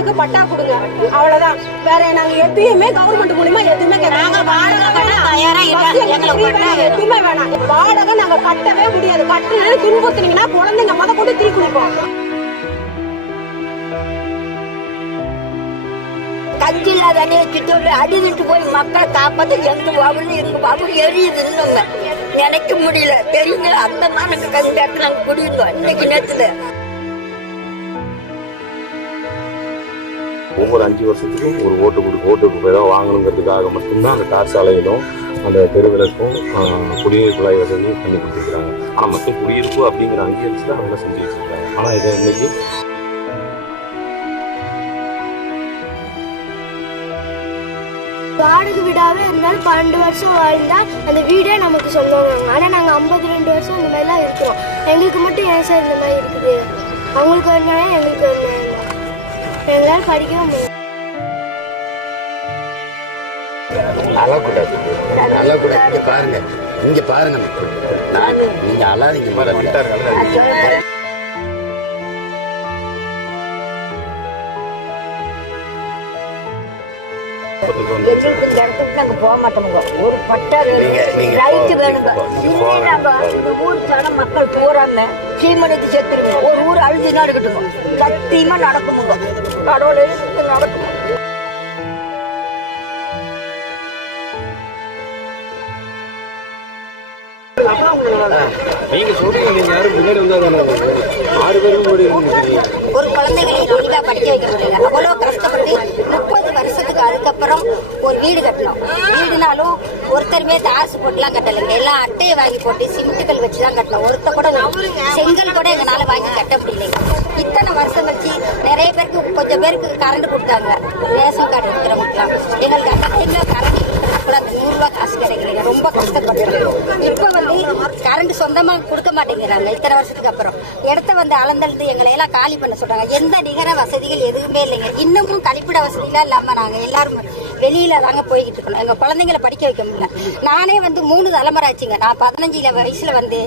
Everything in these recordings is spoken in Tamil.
எங்களுக்கு பட்டா கொடுங்க, அவ்வளவுதான். வேற நாங்க எப்பயுமே கவர்மெண்ட் மூலியமா எதுவுமே எதுவுமே வேணாம். வாடகை நாங்க கட்டவே முடியாது. கட்டுறது துன்புறுத்தினீங்கன்னா குழந்தைங்க முத கூட தீ குடிப்போம். கஞ்சி இல்லாத அடிவிட்டு போய் மக்களை காப்பாற்ற எங்க பாபுன்னு எங்க பாபு எரியுது இன்னும் நினைக்க முடியல. தெரியுங்க, அந்த மாதிரி கஞ்சி இடத்துல நாங்க குடியிருந்தோம் இன்னைக்கு நேரத்துல. ஒவ்வொரு 5 வருஷத்துக்கும் ஒரு ஓட்டுக்கு போய் தான் வாங்கணுங்கிறதுக்காக மட்டும்தான் அந்த தார் சாலையிலும் அந்த தெருவிளக்கும் குடிநீர் குழாய் வசதியும் பண்ணி கொடுத்துருக்காங்க. ஆனால் மற்ற குடியிருப்பு அப்படிங்கிற அங்கீகரிச்சு தான் அவங்க செஞ்சு வச்சுருக்காங்க. ஆனால் இதை இன்னைக்கு வாடகை வீடாகவே இருந்தாலும் 12 வருஷம் வாழ்ந்தா அந்த வீடே நமக்கு சொல்லுவாங்க. ஆனால் நாங்கள் 52 வருஷம் இந்த மாதிரிலாம் இருக்கிறோம். எங்களுக்கு மட்டும் ஏன் சார் இந்த மாதிரி இருக்குது? அவங்களுக்கு ஒரு நியாயம், எங்களுக்கு ஒரு நியாயம் தான். எங்களால் படிக்கவும் முடியும். அழக்கூடாது. பாருங்க, இங்க பாருங்க, நீங்க அழாதீங்க மேடம். எங்களுக்கு இந்த இடத்துக்கு நாங்க போக மாட்டோமுங்க. ஒரு பட்டா லைட்டு வேணுங்க. இல்லைனாங்க இந்த ஊர் ஜன மக்கள் போறாம சீமனைக்கு செத்துருங்க. ஒரு ஊர் அழுதுனா இருக்கட்டுங்க, சத்தியமா நடக்குமுங்க. கடவுளே நடக்கும். நீங்க சொல்றீங்க, நீங்க யாரும் முன்னாடி வந்தா 6 பேரும் ஒரு குழந்தைகளை தெளிவா படிக்க வைக்க முடியல. அவ்வளோ கஷ்டப்பட்டு 30 வருஷத்துக்கு அதுக்கப்புறம் ஒரு வீடு கட்டணும். வீடுனாலும் ஒருத்தருமே தாசு போட்டுலாம் கட்டலைங்க. எல்லாம் அட்டையை வாங்கி போட்டு சிமெண்ட்டுகள் வச்சுதான் கட்டணும். ஒருத்த கூட செங்கல் கூட எங்களால வாங்கி கட்ட முடியலைங்க. இத்தனை வருஷம் கழிச்சு நிறைய பேருக்கு, கொஞ்சம் பேருக்கு கரண்ட் கொடுத்தாங்க. ரேஷன் கார்டு இருக்கிறவங்களுக்குலாம் எங்களுக்கு அந்த டைம்ல கரண்ட் அந்த 100 ரூபாய் காசு கிடைக்கலைங்க. ரொம்ப கஷ்டப்படுறோம். இப்ப வந்து கரண்ட் சொந்தமா கொடுக்க மாட்டேங்கிறாங்க. இத்தனை வருஷத்துக்கு அப்புறம் இடத்த வந்து அளந்தழுந்து எங்களை எல்லாம் காலி பண்ண சொல்றாங்க. எந்த நிகர வசதிகள் எதுவுமே இல்லைங்க. இன்னமும் கழிப்பிட வசதிலாம் இல்லாம நாங்க எல்லாரும் வெளியில தாங்க போய்கிட்டு இருக்கணும். எங்க குழந்தைங்களை படிக்க வைக்க முடியல. நானே வந்து 3 தலைமுறை ஆச்சுங்க. நான் 15 வயசுல வந்து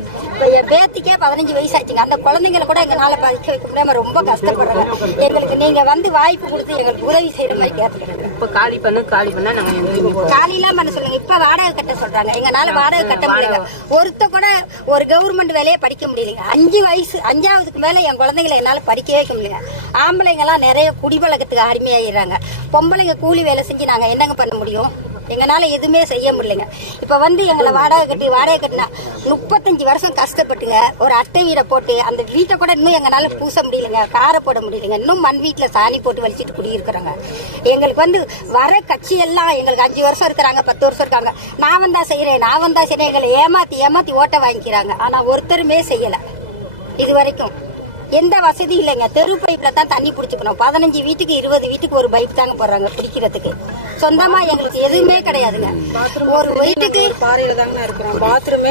என் பேத்திக்கே 15 வயசு ஆச்சுங்க. அந்த குழந்தைங்களை கூட எங்களால படிக்க வைக்க முடியாம ரொம்ப கஷ்டப்படுறாங்க. எங்களுக்கு நீங்க வந்து வாய்ப்பு கொடுத்து எங்களுக்கு உதவி செய்யற மாதிரி கேட்டுக்கிறேன். இப்ப காலி பண்ணா நாங்க காலிலாம் பண்ண சொல்லுங்க. இப்ப வாடகை கட்ட சொல்றாங்க. எங்களால வாடகை கட்ட முடியல. ஒருத்த கூட ஒரு கவர்மெண்ட் வேலையை படிக்க முடியலைங்க. 5 வயசு 5ஆவதுக்கு மேல என் குழந்தைங்களை என்னால படிக்கவே வைக்க முடியல. ஆம்பளைங்க எல்லாம் நிறைய குடிப்பழக்கத்துக்கு அடிமையாயிடுறாங்க. பொம்பளைங்க கூலி வேலை செஞ்சு நாங்க என்னங்க பண்ண முடியும்? எங்களால எதுவுமே செய்ய முடியலைங்க. இப்ப வந்து எங்களை வாடகை கட்டினா 35 வருஷம் கஷ்டப்பட்டுங்க ஒரு அட்டை வீடை போட்டு அந்த வீட்டை கூட இன்னும் எங்களால பூச முடியலைங்க. காரை போட முடியலைங்க. இன்னும் மண் வீட்டுல சாணி போட்டு வலிச்சிட்டு குடியிருக்கிறாங்க. எங்களுக்கு வந்து வர கட்சி எல்லாம் எங்களுக்கு 5 வருஷம் இருக்கிறாங்க, 10 வருஷம் இருக்காங்க. நான் வந்தா செய்யறேன் எங்களை ஏமாத்தி ஓட்ட வாங்கிக்கிறாங்க. ஆனா ஒருத்தருமே செய்யல இது வரைக்கும். எந்த வசதி இல்லைங்க. தெரு பைப்ல தான் தண்ணி பிடிச்சிக்கணும். 15 வீட்டுக்கு 20 வீட்டுக்கு ஒரு பைப் தாங்க போடுறாங்க குடிக்கிறதுக்கு. சொந்தமா எங்களுக்கு எதுவுமே கிடையாதுங்க. ஒரு வீட்டுக்கு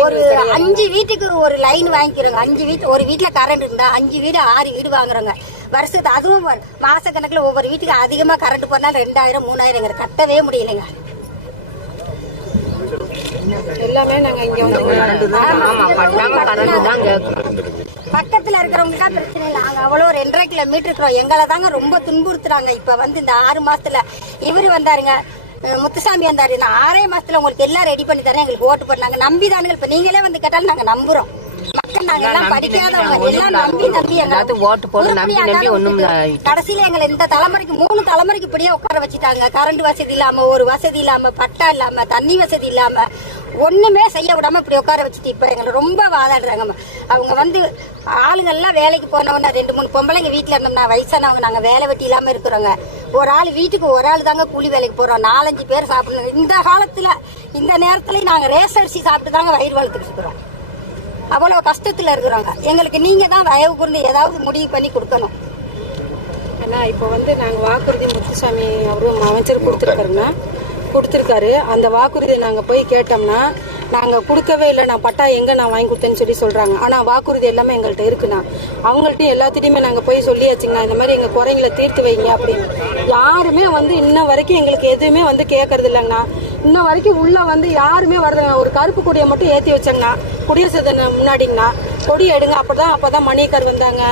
ஒரு 5 வீட்டுக்கு ஒரு லைன் வாங்கிக்கிறோங்க. 5 வீட்டு, ஒரு வீட்டுல கரண்ட் இருந்தா 5 வீடு 6 வீடு வாங்குறோங்க வருஷத்து. அதுவும் மாச கணக்குல ஒவ்வொரு வீட்டுக்கு அதிகமா கரண்ட் போனா 2000 3000 கட்டவே முடியலைங்க. எல்லாமே நாங்க இங்க வந்து பக்கத்துல இருக்கிறவங்களுக்கு தான் பிரச்சனை இல்லை. நாங்க அவ்வளோ 2.5 கிலோமீட்டர் இருக்கிறோம். எங்களை தாங்க ரொம்ப துன்புறுத்துறாங்க. இப்ப வந்து இந்த 6 மாசத்துல இவரு வந்தாருங்க, முத்துசாமி வந்தாரு. இந்த 6 மாசத்துல உங்களுக்கு எல்லாம் ரெடி பண்ணி தரேன் எங்களுக்கு ஓட்டு போட்டாங்க. நம்பிதானுங்க. இப்ப நீங்களே வந்து கேட்டாலும் நாங்க நம்புறோம். மக்கள் நாங்க எல்லாம் படிக்காதவங்க எல்லாம் நம்பி கடைசியில எங்களை இந்த தலைமுறைக்கு 3 தலைமுறைக்கு இப்படியே உட்கார வச்சுட்டாங்க. கரண்ட் வசதி இல்லாம, ஒரு வசதி இல்லாம, பட்டா இல்லாம, தண்ணி வசதி இல்லாம, ஒண்ணுமே செய்ய விடாம இப்படி உட்கார வச்சுட்டு இப்ப எங்களை ரொம்ப வாதாடுறாங்க. அவங்க வந்து ஆளுங்கள்லாம் வேலைக்கு போனவங்க 2-3 பொம்பளைங்க வீட்டுல இருந்தோம்னா வயசானவங்க நாங்க வேலை வெட்டி இல்லாம இருக்கிறோங்க. ஒரு ஆள் வீட்டுக்கு ஒரு ஆள் தாங்க கூலி வேலைக்கு போறோம். 4-5 பேர் சாப்பிடணும். இந்த காலத்துல இந்த நேரத்துல நாங்க ரேசரிசி சாப்பிட்டு தாங்க வயிறு வளர்த்துட்டு இருக்கிறோம். அவ்வளவு கஷ்டத்துல இருக்கிறாங்க. எங்களுக்கு நீங்க தான் தயவு கூர்ந்து ஏதாவது முடிவு பண்ணி கொடுக்கணும். ஏன்னா இப்போ வந்து நாங்க வாக்குறுதி முத்துசாமி அவரும் அமைச்சர் கொடுத்துருக்காரு. அந்த வாக்குறுதியை நாங்க போய் கேட்டோம்னா நாங்க கொடுக்கவே இல்லை, நான் பட்டா எங்க நான் வாங்கி கொடுத்தேன்னு சொல்லி சொல்றாங்க. ஆனா வாக்குறுதி எல்லாமே எங்கள்கிட்ட இருக்குண்ணா. அவங்கள்ட்டையும் எல்லாத்திட்டையுமே நாங்க போய் சொல்லியாச்சுங்கண்ணா, இந்த மாதிரி எங்க குறைங்களை தீர்த்து வைங்க அப்படின்னு. யாருமே வந்து இன்ன வரைக்கும் எங்களுக்கு எதுவுமே வந்து கேட்கறது இல்லைங்கண்ணா. இன்ன வரைக்கும் உள்ள வந்து யாருமே வரதுங்க. ஒரு கருப்பு கொடியை மட்டும் ஏற்றி வச்சாங்கண்ணா, குடியரசு தினம் முன்னாடிங்கண்ணா, கொடி எடுங்க. அப்பதான் மணியக்கார் வந்தாங்க,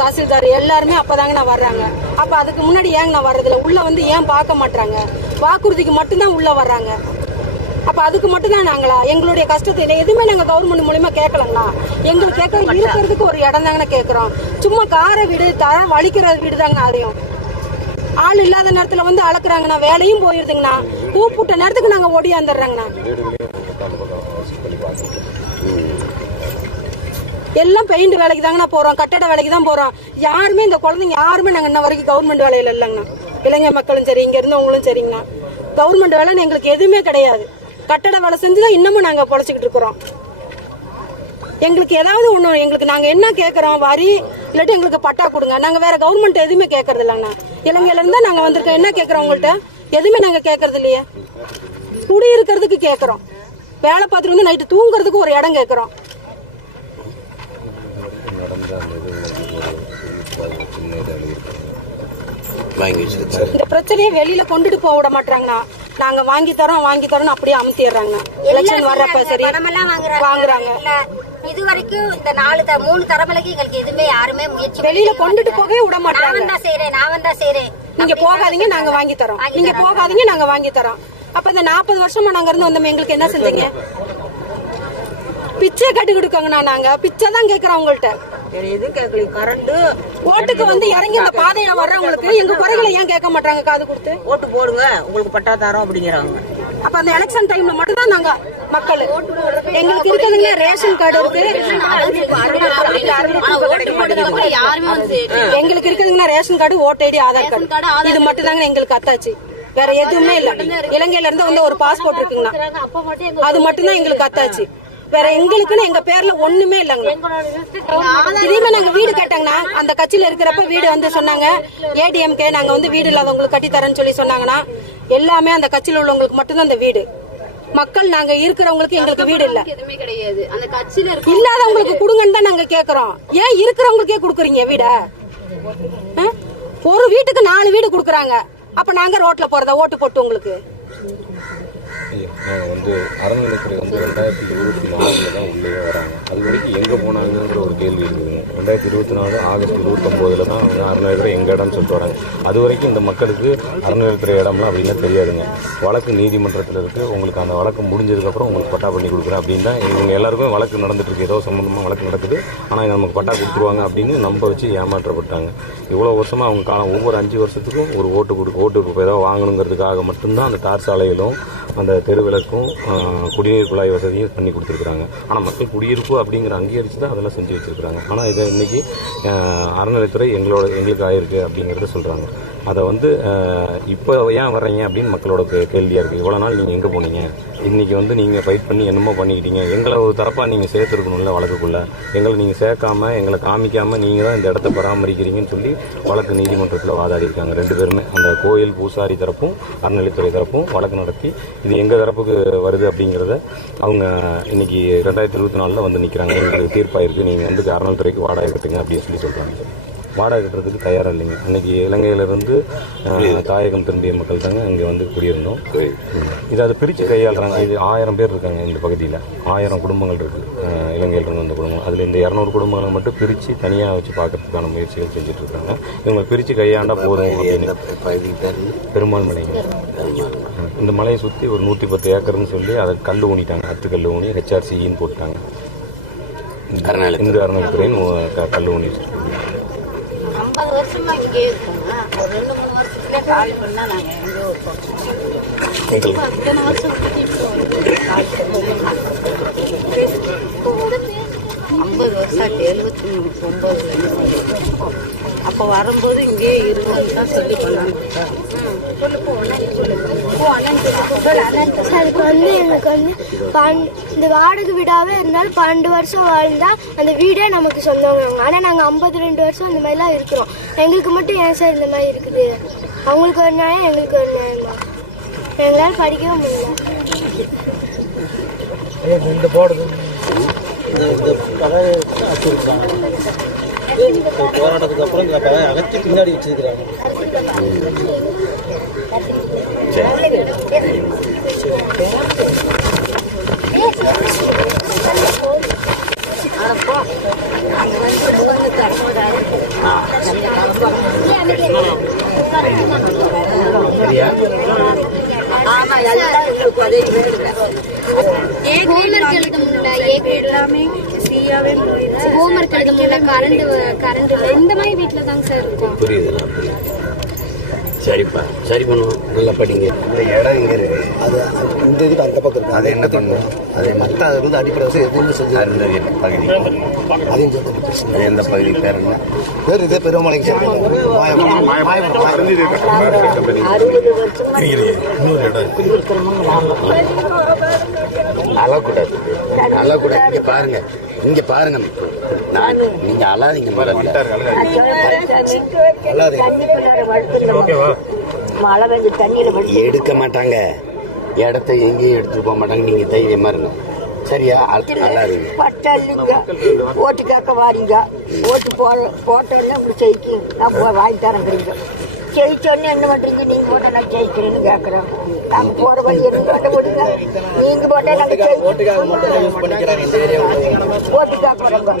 தாசில்தார் எல்லாருமே அப்பதாங்கண்ணா வர்றாங்க. அப்ப அதுக்கு முன்னாடி ஏங்கண்ணா வர்றதில்ல? உள்ள வந்து ஏன் பார்க்க மாட்டாங்க? வாக்குறுதிக்கு மட்டும்தான் உள்ள வர்றாங்க. அப்ப அதுக்கு மட்டும்தான் நாங்களா எங்களுடைய கஷ்டத்தை எதுவுமே நாங்க கவர்மெண்ட் மூலியமா கேட்கலங்கண்ணா. எங்களுக்கு கேட்க இருக்கிறதுக்கு ஒரு இடம் தாங்கண்ணா கேட்கறோம். சும்மா கார வீடு தர வலிக்கிற வீடு தாங்கண்ணா. அதையும் ஆள் இல்லாத நேரத்துல வந்து அளக்குறாங்கண்ணா, வேலையும் போயிருதுங்கண்ணா. கூப்பிட்ட நேரத்துக்கு நாங்க ஓடியாந்துடுறாங்கண்ணா. எல்லாம் பெயிண்ட் வேலைக்கு தாங்கண்ணா போறோம், கட்டட வேலைக்கு தான் போறோம். யாருமே இந்த குழந்தைங்க யாருமே நாங்க இன்ன வரைக்கும் கவர்மெண்ட் வேலையில இல்லைங்கண்ணா. இளைஞர் மக்களும் சரி, இங்க இருந்தவங்களும் சரிங்கண்ணா. கவர்மெண்ட் வேலைன்னு எங்களுக்கு எதுவுமே கிடையாது. கட்டட வேலை செஞ்சுதான் இன்னமும் நாங்க பொழைச்சிக்கிட்டு இருக்கிறோம். எங்களுக்கு ஏதாவது ஒண்ணு, எங்களுக்கு நாங்க என்ன கேட்கறோம், வரி இல்லாட்டி எங்களுக்கு பட்டா கொடுங்க. நாங்க வேற கவர்மெண்ட் எதுவுமே கேட்கறது இல்லைங்கண்ணா. இலங்கையில இருந்தா நாங்க வந்திருக்கோம். என்ன கேட்கறோம் உங்கள்கிட்ட? எதுவுமே நாங்க கேட்கறது இல்லையே. குடி இருக்கிறதுக்கு கேட்கறோம், வேலை பார்த்துட்டு வந்து நைட்டு தூங்குறதுக்கு ஒரு இடம் கேட்கறோம். இந்த பிரச்சனையை வெளியில கொண்டுட்டு போக விட மாட்டாங்கண்ணா. நாங்க வாங்கி தரோம் அப்படியே அமுத்திடுறாங்க. எலெக்ஷன் வர்றப்ப சரி வாங்குறாங்க. இது வரைக்கும் இந்த 3 தலைமுறைக்கு எங்களுக்கு எதுவுமே யாருமே முயற்சி வெளியில கொண்டுட்டு போகவே விட மாட்டாங்க. நான் தான் செய்யறேன், நீங்க போகாதீங்க நாங்க வாங்கி தரோம், நீங்க போகாதீங்க நாங்க வாங்கி தரோம். அப்ப இந்த 40 வருஷமா நாங்க இருந்து வந்தோம், எங்களுக்கு என்ன செஞ்சீங்க? பிச்சை கட்டி கொடுக்கங்கண்ணா. நாங்க பிச்சை தான் கேட்கறோம் உங்கள்கிட்ட. ஓட்டுக்கு வந்து இறங்கி அந்த பாதையில வர்றவங்களுக்கு எங்க குறைகளை ஏன் கேட்க மாட்டாங்க? காது கொடுத்து ஓட்டு போடுங்க, உங்களுக்கு பட்டா தரோம் அப்படிங்கிறாங்க. அப்ப அந்த எலெக்ஷன் டைம்ல மட்டும் தான் நாங்க மக்கள் எங்களுக்கு இருக்கிறதுங்களே ரேஷன் கார்டு இருக்கு. எங்களுக்கு இருக்குதுங்கன்னா ரேஷன் கார்டு, ஓட்டு ஐடி, ஆதார் கார்டு, இது மட்டும் தாங்க எங்களுக்கு அத்தாச்சு. வேற எதுவுமே இல்ல. இலங்கையில இருந்து வந்து ஒரு பாஸ்போர்ட் இருக்குங்கண்ணா, அது மட்டும் தான் எங்களுக்கு அத்தாச்சு. வேற எங்களுக்குன்னு எங்க பேர்ல ஒண்ணுமே இல்லைங்க. இதையுமே நாங்க வீடு கேட்டாங்கன்னா, அந்த கட்சியில இருக்கிறப்ப வீடு வந்து சொன்னாங்க, ஏடிஎம்கே நாங்க வந்து வீடு இல்லாதவங்களுக்கு கட்டி தரேன்னு சொல்லி சொன்னாங்கன்னா, எல்லாமே அந்த கட்சியில உள்ளவங்களுக்கு மட்டும்தான் அந்த வீடு. மக்கள் நாங்க இருக்கிறவங்களுக்கு எங்களுக்கு வீடு இல்ல. இல்லாதவங்களுக்கு கொடுங்கன்னு தான் நாங்க கேக்குறோம். ஏன் இருக்கிறவங்களுக்கே குடுக்குறீங்க வீட? ஒரு வீட்டுக்கு 4 வீடு குடுக்குறாங்க. அப்ப நாங்க ரோட்ல போறதா ஓட்டு போட்டு உங்களுக்கு? நாங்கள் வந்து அறநிலைத்துறை வந்து 2024 தான் உள்ளே வராங்க. அது வரைக்கும் எங்கே போனாங்கிற ஒரு கேள்வி இருக்குதுங்க. 2024 ஆகஸ்ட் 29 தான் வந்து அறநிலைத்துறை எங்கள் இடம்னு சொல்லிட்டு வராங்க. அது வரைக்கும் இந்த மக்களுக்கு அறநிலைத்துறை இடம்லாம் அப்படின்னா தெரியாதுங்க. வழக்கு நீதிமன்றத்தில் இருக்குது, உங்களுக்கு அந்த வழக்கு முடிஞ்சதுக்கப்புறம் உங்களுக்கு பட்டா பண்ணி கொடுக்குறேன் அப்படின்னு தான் இவங்க எல்லாருக்கும் வழக்கு நடந்துட்டு இருக்கு. ஏதோ சம்மந்தமாக வழக்கு நடக்குது, ஆனால் நமக்கு பட்டா கொடுத்துருவாங்க அப்படின்னு நம்ப வச்சு ஏமாற்றப்பட்டாங்க. இவ்வளோ வருஷமாக அவங்க காலம் ஒவ்வொரு 5 வருஷத்துக்கும் ஒரு ஓட்டு ஏதோ வாங்கணுங்கிறதுக்காக மட்டும்தான் அந்த தார் சாலைகளும் அந்த தெருவிளக்கும் குடிநீர் குழாய் வசதியும் பண்ணி கொடுத்துருக்குறாங்க. ஆனால் மக்கள் குடியிருப்பு அப்படிங்கிற அங்கீகரித்து தான் அதெல்லாம் செஞ்சு வச்சுருக்குறாங்க. ஆனால் இதை இன்றைக்கி அறநிலைத்துறை எங்களுக்கு ஆயிருக்கு அப்படிங்கிறத சொல்கிறாங்க. அதை வந்து இப்போ ஏன் வர்றீங்க அப்படின்னு மக்களோட கேள்வியாக இருக்குது. இவ்வளோ நாள் நீங்கள் எங்கே போனீங்க? இன்றைக்கி வந்து நீங்கள் ஃபைட் பண்ணி என்னமோ பண்ணிக்கிட்டீங்க. எங்களை ஒரு தரப்பாக நீங்கள் சேர்த்துருக்கணும்ல வழக்குக்குள்ளே. எங்களை நீங்கள் சேர்க்காமல் எங்களை காமிக்காமல் நீங்கள் தான் இந்த இடத்த பராமரிக்கிறீங்கன்னு சொல்லி வழக்கு நீதிமன்றத்தில் வாதாடி இருக்காங்க 2 பேருமே. அந்த கோயில் பூசாரி தரப்பும் அறநிலைத்துறை தரப்பும் வழக்கு நடத்தி இது எங்கள் தரப்புக்கு வருது அப்படிங்கிறத அவங்க இன்றைக்கி 2024 வந்து நிற்கிறாங்க. எங்களுக்கு தீர்ப்பாயிருக்கு, நீங்கள் வந்து அறநிலைத்துறைக்கு வாடகை கட்டுங்க அப்படின்னு சொல்லி சொல்கிறாங்க. வாடகை கட்டுறதுக்கு தயாராக இல்லைங்க. அன்றைக்கி இலங்கையிலேருந்து தாயகம் திரும்பிய மக்கள் தாங்க இங்கே வந்து குடியிருந்தோம். இதை அதை பிரித்து கையாளுறாங்க. இது 1000 பேர் இருக்காங்க இந்த பகுதியில், 1000 குடும்பங்கள் இருக்குது இலங்கையிலிருந்து வந்த குடும்பங்கள். அதில் இந்த 200 குடும்பங்களை மட்டும் பிரித்து தனியாக வச்சு பார்க்கறதுக்கான முயற்சிகள் செஞ்சுட்டு இருக்காங்க. இவங்க பிரித்து கையாண்டா போதும் அப்படின்னு. பெருமாள் மலைங்க. இந்த மலையை சுற்றி ஒரு 110 ஏக்கர்னு சொல்லி அதை கல் ஊனிட்டாங்க. 10 கல் ஊனி ஹெச்ஆர்சின்னு போட்டாங்க. இந்த அறநிலைத்துறைன்னு கல் ஊனி 50 வருஷமா இங்கே இருக்கோங்க. ஒரு 2-3 வருஷத்துல காலி பண்ணா நாங்க எங்கேயோ இருப்போம். அத்தனை வருஷம் 50 வருஷம் 79 அப்போ வரும்போது இங்கே இருக்குன்னு தான் சொல்லி பண்ணாங்க. சார் இப்போ வந்து எங்களுக்கு வந்து இந்த வாடகை வீடாகவே இருந்தாலும் 12 வருஷம் வாழ்ந்தா அந்த வீடே நமக்கு சொந்தவங்க. ஆனால் நாங்கள் 52 வருஷம் இந்த மாதிரிலாம் இருக்கிறோம். எங்களுக்கு மட்டும் ஏன் சார் இந்த மாதிரி இருக்குது? அவங்களுக்கு ஒரு நியாயம், எங்களுக்கு ஒரு நியாயம் தான். எங்களால் படிக்கவும் முடியல. போராட்டத்துக்கு அப்புறம் இந்த பழைய அகற்றி பின்னாடி வச்சிருக்கிறாங்க. சரியா? ஆமா எல்லாம் எங்களுக்கு உதவி வேணுங்க. ஹோம்ஒர்க் எழுத முடியல, ஏ கிரேட் எல்லாமே ஃப்ரீயாவே ஹோம்ஒர்க் எழுத முடியல, கரண்ட் இந்த மாதிரி வீட்டில் தாங்க சார் இருக்கும். புரியுதுண்ணா, புரியுது. சரிப்பா, சரி பண்ணுவோம். நல்லா படிங்க. இந்த இடம் இங்கே இருக்கு, அது இந்த இதுக்கு அந்த பக்கம் இருக்கு. அதை என்ன பண்ணுவோம்? அதை மற்ற அது வந்து அடிப்படை வசதி எதுவுமே செஞ்சு அந்த பகுதி அதையும் சேர்த்து பிரச்சனை. அது எந்த பகுதி பேர் என்ன? பேர் இதே பெருமாளைக்கு சார் 60 வருஷமா அழக்கூடாது, அழக்கூடாது. இங்க பாருங்க, இங்க பாருங்க. நீங்க அழாதீங்க முதல்ல. மழை பெஞ்சு தண்ணியில எடுக்க மாட்டாங்க, இடத்த எங்கேயும் எடுத்துட்டு போக மாட்டாங்க. நீங்க தைரியமா இருங்க, சரியா? அழாதீங்க. பட்டா இல்லைங்க, ஓட்டு கேட்க வாரீங்க, ஓட்டு போட்டோன்னே உங்களுக்கு ஜெயிக்கு நான் வாங்கி தரேங்கிறீங்க. ஜெயிச்சோன்னு என்ன பண்றீங்க? நீங்க போட்டா நான் ஜெயிக்கிறேன்னு கேட்கறோம். நாங்க போற வழி என்ன பண்ண முடியுங்க? நீங்க போட்டா நாங்க ஓட்டு கேட்க வரோங்க.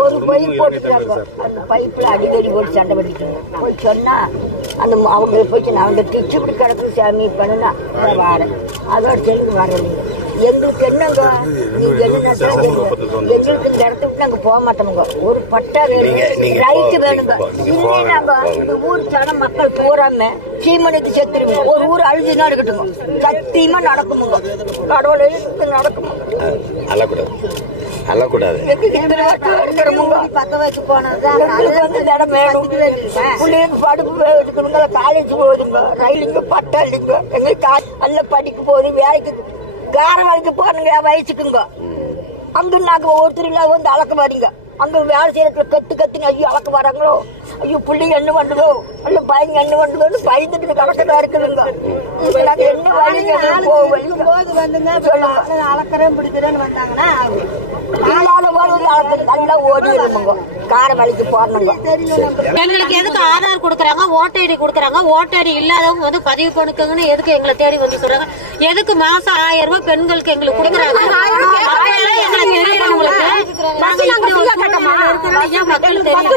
ஒரு பைப் போட்டுட்டாங்க, அந்த பைப்ல அடிக்கடி போட்டு சண்டை பண்ணிக்கோங்க. போய் சொன்னா அந்த அவங்க போச்சு நான் அவங்க திச்சு இப்படி கிடக்கு சாமி பண்ணுனா வாரேன். அதோட தெரிஞ்சு வரலைங்க. எங்களுக்கு என்னங்க, நீங்க என்ன எங்களுக்கு இந்த இடத்த விட்டு நாங்க போக மாட்டோமுங்க. ஒரு பட்டா வேணும், ரைட்டு வேணுங்க. இல்லையே நாங்க இந்த ஊர் ஜன மக்கள் பூராம சீமனுக்கு செத்துருங்க. ஒரு ஊர் அழுதுனா இருக்கட்டுங்க, சத்தியமா நடக்குமுங்க. கடவுள் நடக்குமுங்க. அழக்கூடாது, அழக்கூடாது. பக்க வச்சு போனதுதான் எங்களுக்கு வந்து இந்த இடம் வேணும். பிள்ளைங்க படிப்பு எடுக்கணுங்க, காலேஜ் போகுதுங்க, ரயிலுங்க, பட்டா இல்லைங்க. எங்களுக்கு நல்ல படிக்க போகுது, வேலைக்கு கார வேலைக்கு போனுங்க வயசுக்குங்க. அங்க நாங்க ஒருத்தர் இல்லாத வந்து அளக்க வரீங்க. அங்க வேலை செய்யறதுல கத்துன்னு ஐயோ அளக்க வராங்களோ, ஐயோ பிள்ளைங்க என்ன பண்ணுதோ, அல்ல பையங்க என்ன பண்ணுதோன்னு பயந்துட்டு கணக்கா இருக்குதுங்க. நாங்க என்ன வழிங்க போது வந்துங்க அளக்கிறேன் பிடிக்கிறேன்னு வந்தாங்கன்னா நல்லா ஓடி வருமுங்க. கார வேலைக்கு போறணுங்க. எங்களுக்கு எதுக்கு ஆதார் கொடுக்கறாங்க, ஓட்டர் ஐடி கொடுக்கறாங்க, ஓட்டர் ஐடி இல்லாதவங்க வந்து பதிவு பண்ணுக்குங்கன்னு எதுக்கு எங்களை தேடி வந்து சொல்றாங்க? எதுக்கு மாசம் 1000 ரூபாய் பெண்களுக்கு எங்களுக்கு கொடுக்கறாங்க? எங்களுக்கு தெரியும். உங்களுக்கு நாங்க இப்படி ஒரு மக்கள் தெரியும்.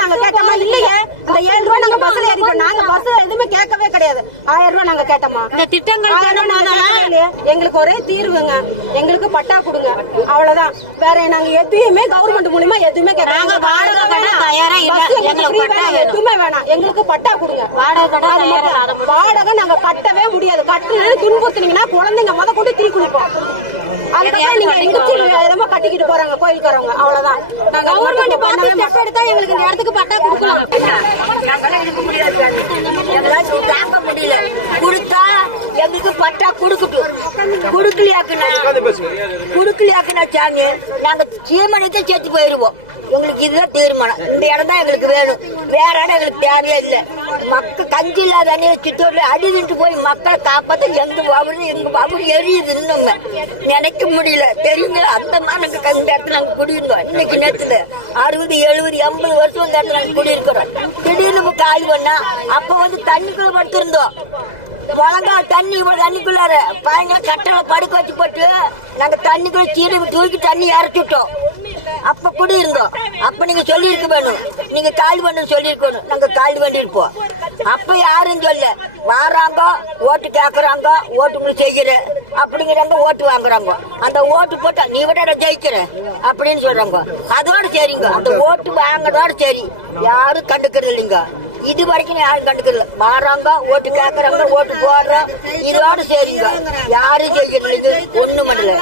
நாங்க கேட்டோமா இல்லையே? அந்த 7 ரூபாய் நாங்க பஸ்ல ஏறிப்போம். நாங்க பஸ்ல எதுவுமே கேட்கவே கிடையாது. 1000 ரூபாய் நாங்க கேட்டோமா? இந்த திட்டங்கள் எங்களுக்கு ஒரே தீர்வுங்க, எங்களுக்கு பட்டா கொடுங்க, அவ்வளவுதான். வேற நாங்க எதுவுமே கவர்மெண்ட் மூலமா எதுவுமே நாங்க வாடகை கட்ட தயாரா இல்ல. எங்களுக்கு பட்டா எதுவுமே வேணாம், எங்களுக்கு பட்டா கொடுங்க. வாடகை கட்ட வாடகை நாங்க கட்டவே முடியாது. கட்டு துன்புறுத்துனீங்கன்னா குழந்தைங்க முத கொண்டு தீ குளிப்போம். அதுக்கப்புறம் நீங்க இடிச்சு எதமா கட்டிக்கிட்டு போறாங்க கோயில்காரங்க, அவ்வளவுதான். நாங்க கவர்மெண்ட் பார்த்து ஸ்டெப் எடுத்தா எங்களுக்கு இந்த இடத்துக்கு பட்டா கொடுக்கலாம். இருக்க முடியாது, எங்களால தாங்க முடியல. கொடுத்தா எங்களுக்கு பட்டா கொடுக்கட்டும். குடுக்கலையாக்குனா சாமி நாங்க சீமனைக்கு சேர்த்து போயிருவோம். எங்களுக்கு இதுதான் தீர்மானம். இந்த இடம் தான் எங்களுக்கு வேணும், வேற இடம் எங்களுக்கு தேவையே இல்லை. மக்கள் கஞ்சி இல்லாத சித்தூர்ல அடிவிட்டு போய் மக்களை காப்பாற்ற எங்க பாபு எரியுது. இன்னும் நினைக்க முடியல, தெரியுங்களா? அந்த மாதிரி நாங்க இந்த இடத்துல நாங்க குடியிருந்தோம். இன்னைக்கு நேரத்துல 60, 70, 80 வருஷம் இந்த இடத்துல நாங்க குடியிருக்கிறோம். திடீர்னு காய் பண்ணா அப்ப வந்து தண்ணிக்குள்ள படுத்திருந்தோம். முழங்கால் தண்ணி தண்ணிக்குள்ளார பையங்க கட்டளை படுக்க வச்சு போட்டு நாங்க தண்ணிக்குள்ள சீரை தூக்கி தண்ணி இறச்சுட்டோம். அப்ப குடி இருந்தோம். அப்ப நீங்க சொல்லி இருக்க வேணும், நீங்க காலி பண்ணு சொல்லி இருக்கணும். நாங்க காலி பண்ணி இருப்போம். அப்ப யாரும் சொல்ல வாராங்க, ஓட்டு கேக்குறாங்க, ஓட்டு உங்களுக்கு செய்யற அப்படிங்கிறாங்க, ஓட்டு வாங்குறாங்க. அந்த ஓட்டு போட்டா நீ விட நான் ஜெயிக்கிறேன் அப்படின்னு சொல்றாங்க. அதோட சரிங்க, அந்த ஓட்டு வாங்கறதோட சரி, யாரும் கண்டுக்கிறது இல்லைங்க. இது வரைக்கும் யாரும் கண்டுக்கல. வாராங்க, ஓட்டு கேக்குறாங்க, ஓட்டு போடுறோம், இதோட சரிங்க. யாரும் செய்யறது ஒண்ணு பண்ணல.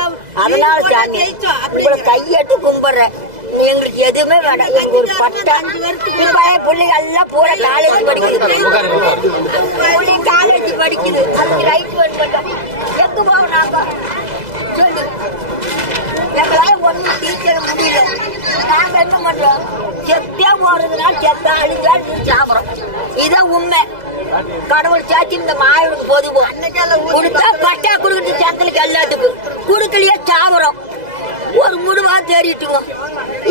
அதனால சாமி உங்களை கையெட்டு கும்பிடுறேன். எங்களுக்கு எதுவுமே வேணாம், எங்க ஒரு பட்டா. இப்ப பிள்ளைங்க எல்லாம் பூரா காலேஜ் படிக்குது, காலேஜ் படிக்குது. அதுக்கு ரைட் வேணும். எங்க போவோம் நாங்க சொல்லு? எங்களால ஒண்ணு டீச்சர் முடியல. நாங்க என்ன பண்றோம்? செத்தா போறதுனால செத்தா அழிஞ்சாலும் சாப்பிடுறோம். இதான் உண்மை. கடவுள் சாட்சி இந்த மாயனுக்கு பொதுவோம். கொடுத்தா பட்டா கொடுக்குறது சந்தலுக்கு எல்லாத்துக்கும். கொடுக்கலையே சாப்பிடுறோம். ஒரு முடிவா தேடிட்டுவோம்.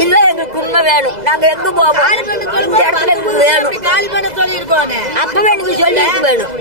இல்ல எங்களுக்கு உண்மை வேணும். நாங்க எங்க போவோம்? இந்த இடத்துல வேணும். அப்பவே எனக்கு சொல்லி வேணும்.